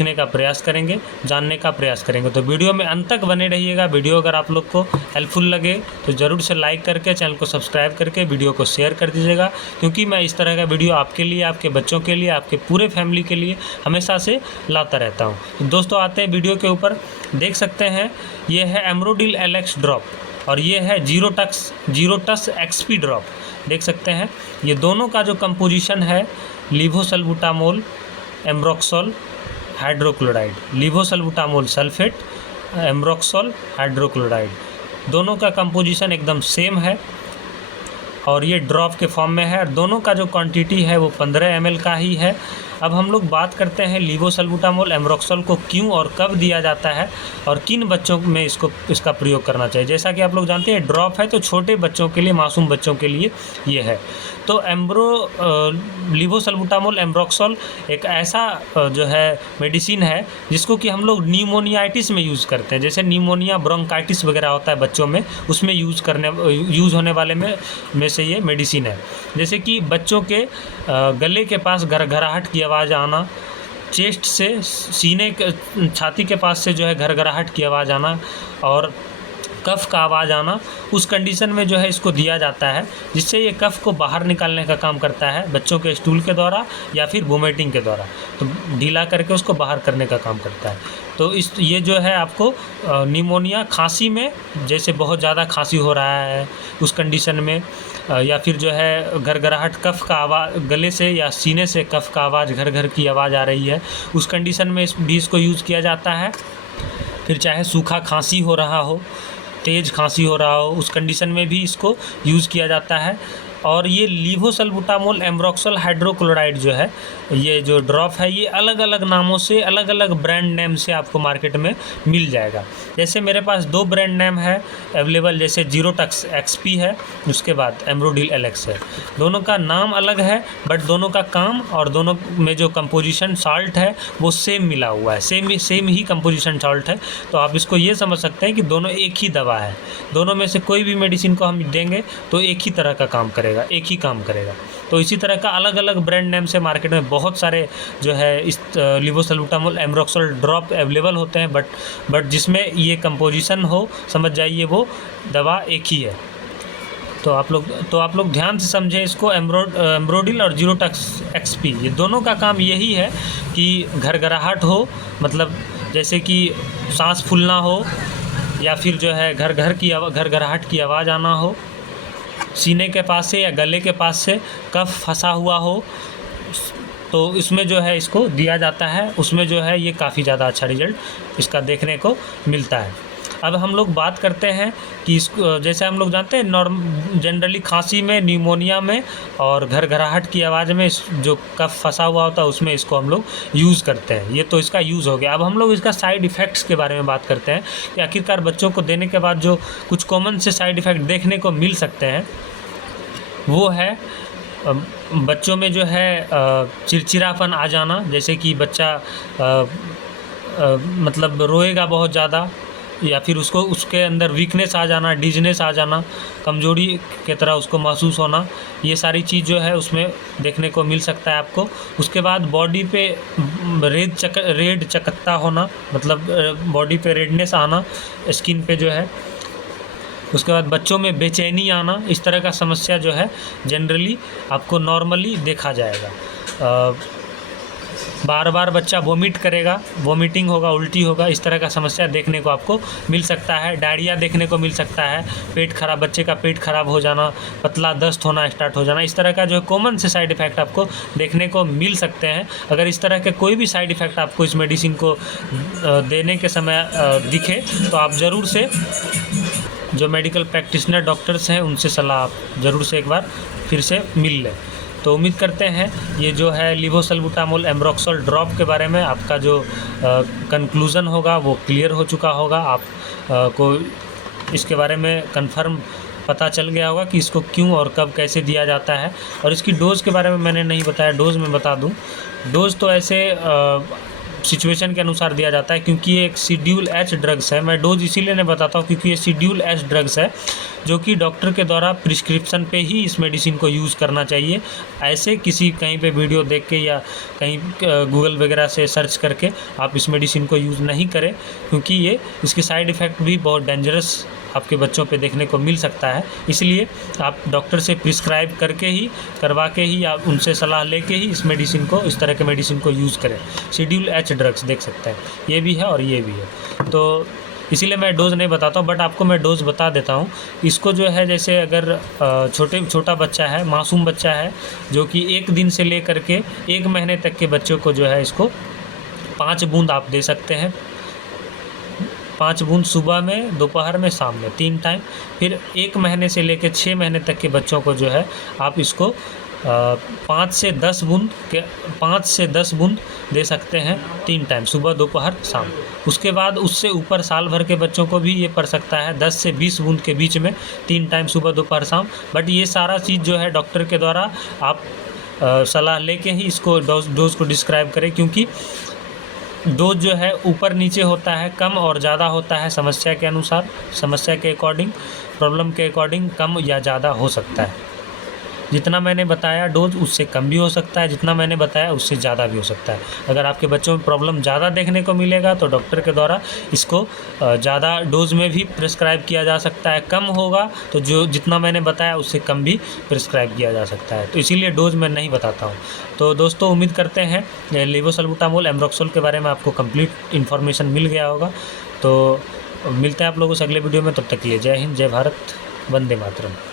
सीखने का प्रयास करेंगे, जानने का प्रयास करेंगे। तो वीडियो में अंत तक बने रहिएगा। वीडियो अगर आप लोग को हेल्पफुल लगे तो ज़रूर से लाइक करके, चैनल को सब्सक्राइब करके वीडियो को शेयर कर दीजिएगा, क्योंकि मैं इस तरह का वीडियो आपके लिए, आपके बच्चों के लिए, आपके पूरे फैमिली के लिए हमेशा से लाता रहता हूँ। तो दोस्तों आते हैं वीडियो के ऊपर। देख सकते हैं ये है एम्ब्रोडिल एलेक्स ड्रॉप और ये है जीरो टच एक्सपी ड्रॉप। देख सकते हैं ये दोनों का जो कंपोजिशन है levosalbutamol ambroxol hydrochloride, levosalbutamol sulphate ambroxol hydrochloride, दोनों का कंपोजिशन एकदम सेम है और ये ड्रॉप के फॉर्म में है और दोनों का जो क्वांटिटी है वो 15 ml का ही है। अब हम लोग बात करते हैं लीवोसल्बुटामोल एम्ब्रोक्सोल को क्यों और कब दिया जाता है और किन बच्चों में इसका प्रयोग करना चाहिए। जैसा कि आप लोग जानते हैं ड्रॉप है तो छोटे बच्चों के लिए, मासूम बच्चों के लिए ये है। तो लीवोसल्बुटामोल एम्ब्रोक्सोल एक ऐसा जो है मेडिसिन है जिसको कि हम लोग न्यूमोनियाइटिस में यूज़ करते हैं। जैसे न्यूमोनिया, ब्रोंकाइटिस वगैरह होता है बच्चों में, उसमें यूज़ होने वाले में से ये मेडिसिन है। जैसे कि बच्चों के गले के पास घरघराहट की आवाज़ आना, चेस्ट से सीने छाती के पास से जो है घरघराहट की आवाज़ आना और कफ का आवाज़ आना, उस कंडीशन में जो है इसको दिया जाता है, जिससे ये कफ को बाहर निकालने का काम करता है बच्चों के स्टूल के द्वारा या फिर वोमिटिंग के द्वारा, तो ढीला करके उसको बाहर करने का काम करता है। तो ये जो है आपको निमोनिया, खांसी में जैसे बहुत ज़्यादा खांसी हो रहा है उस कंडीशन में, या फिर जो है घरघराहट, कफ का आवाज़, गले से या सीने से कफ का आवाज़, घर की आवाज़ आ रही है, उस कंडीशन में भी इसको यूज़ किया जाता है। फिर चाहे सूखा खांसी हो रहा हो, तेज़ खांसी हो रहा हो, उस कंडीशन में भी इसको यूज़ किया जाता है। और ये लीवोसल्बुटामोल एम्ब्रोक्सोल हाइड्रोक्लोराइड जो है, ये जो ड्रॉप है, ये अलग अलग नामों से, अलग अलग ब्रांड नेम से आपको मार्केट में मिल जाएगा। जैसे मेरे पास 2 ब्रांड नेम है अवेलेबल, जैसे जीरो टच एक्सपी है, उसके बाद एम्ब्रोडिल एलेक्स है। दोनों का नाम अलग है बट दोनों का काम और दोनों में जो कंपोजिशन साल्ट है वो सेम मिला हुआ है, सेम ही कंपोजिशन साल्ट है। तो आप इसको ये समझ सकते हैं कि दोनों एक ही दवा है। दोनों में से कोई भी मेडिसिन को हम देंगे तो एक ही तरह का काम करेगा, एक ही काम करेगा। तो इसी तरह का अलग अलग ब्रांड नेम से मार्केट में बहुत सारे जो है इस लीवोसल्बुटामोल एम्ब्रोक्सोल ड्रॉप अवेलेबल होते हैं, बट जिसमें ये कंपोजिशन हो, समझ जाइए वो दवा एक ही है। तो आप लोग ध्यान से समझें इसको। एम्ब्रोडिल और जीरो टच एक्सपी, ये दोनों का काम यही है कि घरघराहट हो, मतलब जैसे कि सांस फूलना हो या फिर जो है घरघराहट की आवाज़ आना हो, सीने के पास से या गले के पास से कफ फंसा हुआ हो, तो इसमें जो है इसको दिया जाता है। उसमें जो है ये काफ़ी ज़्यादा अच्छा रिजल्ट इसका देखने को मिलता है। अब हम लोग बात करते हैं कि इसको, जैसे हम लोग जानते हैं जनरली खांसी में, न्यूमोनिया में और घरघराहट की आवाज़ में जो कफ फंसा हुआ होता है उसमें इसको हम लोग यूज़ करते हैं। ये तो इसका यूज़ हो गया। अब हम लोग इसका साइड इफ़ेक्ट्स के बारे में बात करते हैं कि आखिरकार बच्चों को देने के बाद जो कुछ कॉमन से साइड इफ़ेक्ट देखने को मिल सकते हैं वो है बच्चों में जो है चिड़चिड़ापन आ जाना, जैसे कि बच्चा मतलब रोएगा बहुत ज़्यादा, या फिर उसके अंदर वीकनेस आ जाना, डिजनेस आ जाना, कमजोरी की तरह उसको महसूस होना, ये सारी चीज़ जो है उसमें देखने को मिल सकता है आपको। उसके बाद बॉडी पे रेड चकत्ता होना, मतलब बॉडी पे रेडनेस आना स्किन पे जो है। उसके बाद बच्चों में बेचैनी आना, इस तरह का समस्या जो है जनरली आपको नॉर्मली देखा जाएगा। बार बार बच्चा वोमिट करेगा, वोमिटिंग होगा, उल्टी होगा, इस तरह का समस्या देखने को आपको मिल सकता है। डायरिया देखने को मिल सकता है, बच्चे का पेट खराब हो जाना, पतला दस्त होना स्टार्ट हो जाना, इस तरह का जो है कॉमन से साइड इफ़ेक्ट आपको देखने को मिल सकते हैं। अगर इस तरह के कोई भी साइड इफ़ेक्ट आपको इस मेडिसिन को देने के समय दिखे तो आप ज़रूर से जो मेडिकल प्रैक्टिशनर डॉक्टर्स हैं उनसे सलाह आप ज़रूर से एक बार फिर से मिल लें। तो उम्मीद करते हैं ये जो है लीवोसल्बुटामोल एम्ब्रोक्सोल ड्रॉप के बारे में आपका जो कंक्लूज़न होगा वो क्लियर हो चुका होगा। आप को इसके बारे में कंफर्म पता चल गया होगा कि इसको क्यों और कब कैसे दिया जाता है। और इसकी डोज़ के बारे में मैंने नहीं बताया, डोज़ में बता दूं। डोज़ तो ऐसे सिचुएशन के अनुसार दिया जाता है, क्योंकि ये एक शेड्यूल एच ड्रग्स है। मैं डोज इसीलिए नहीं बताता हूँ क्योंकि ये शेड्यूल एच ड्रग्स है, जो कि डॉक्टर के द्वारा प्रिस्क्रिप्शन पे ही इस मेडिसिन को यूज़ करना चाहिए। ऐसे किसी कहीं पे वीडियो देख के या कहीं गूगल वगैरह से सर्च करके आप इस मेडिसिन को यूज़ नहीं करें, क्योंकि ये इसके साइड इफ़ेक्ट भी बहुत डेंजरस आपके बच्चों पे देखने को मिल सकता है। इसलिए आप डॉक्टर से प्रिस्क्राइब करके ही, करवा के ही, आप उनसे सलाह लेके ही इस मेडिसिन को, इस तरह के मेडिसिन को यूज़ करें। शेड्यूल एच ड्रग्स देख सकते हैं, ये भी है और ये भी है। तो इसीलिए मैं डोज़ नहीं बताता हूँ, बट आपको मैं डोज़ बता देता हूँ। इसको जो है, जैसे अगर छोटा बच्चा है, मासूम बच्चा है, जो कि 1 दिन से लेकर के 1 महीने तक के बच्चों को जो है इसको 5 बूंद आप दे सकते हैं। 5 बूंद सुबह में, दोपहर में, शाम में, 3 टाइम। फिर 1 महीने से लेकर 6 महीने तक के बच्चों को जो है आप इसको 5 से 10 बूंद दे सकते हैं 3 टाइम, सुबह, दोपहर, शाम। उसके बाद उससे ऊपर साल भर के बच्चों को भी ये पड़ सकता है 10 से 20 बूंद के बीच में, 3 टाइम, सुबह, दोपहर, शाम। बट ये सारा चीज़ जो है डॉक्टर के द्वारा आप सलाह लेके ही इसको डोज को डिस्क्राइब करें, क्योंकि डोज जो है ऊपर नीचे होता है, कम और ज़्यादा होता है समस्या के अनुसार, समस्या के अकॉर्डिंग, प्रॉब्लम के अकॉर्डिंग कम या ज़्यादा हो सकता है। जितना मैंने बताया डोज, उससे कम भी हो सकता है, जितना मैंने बताया उससे ज़्यादा भी हो सकता है। अगर आपके बच्चों में प्रॉब्लम ज़्यादा देखने को मिलेगा तो डॉक्टर के द्वारा इसको ज़्यादा डोज में भी प्रिस्क्राइब किया जा सकता है। कम होगा तो जो जितना मैंने बताया उससे कम भी प्रिस्क्राइब किया जा सकता है, तो इसीलिए डोज मैं नहीं बताता हूँ। तो दोस्तों, उम्मीद करते हैं लेवोसल्बुटामोल, एम्ब्रोक्सोल के बारे में आपको कंप्लीट इन्फॉर्मेशन मिल गया होगा। तो मिलते हैं आप लोगों से अगले वीडियो में, तब तक के लिए जय हिंद, जय भारत, वंदे मातरम।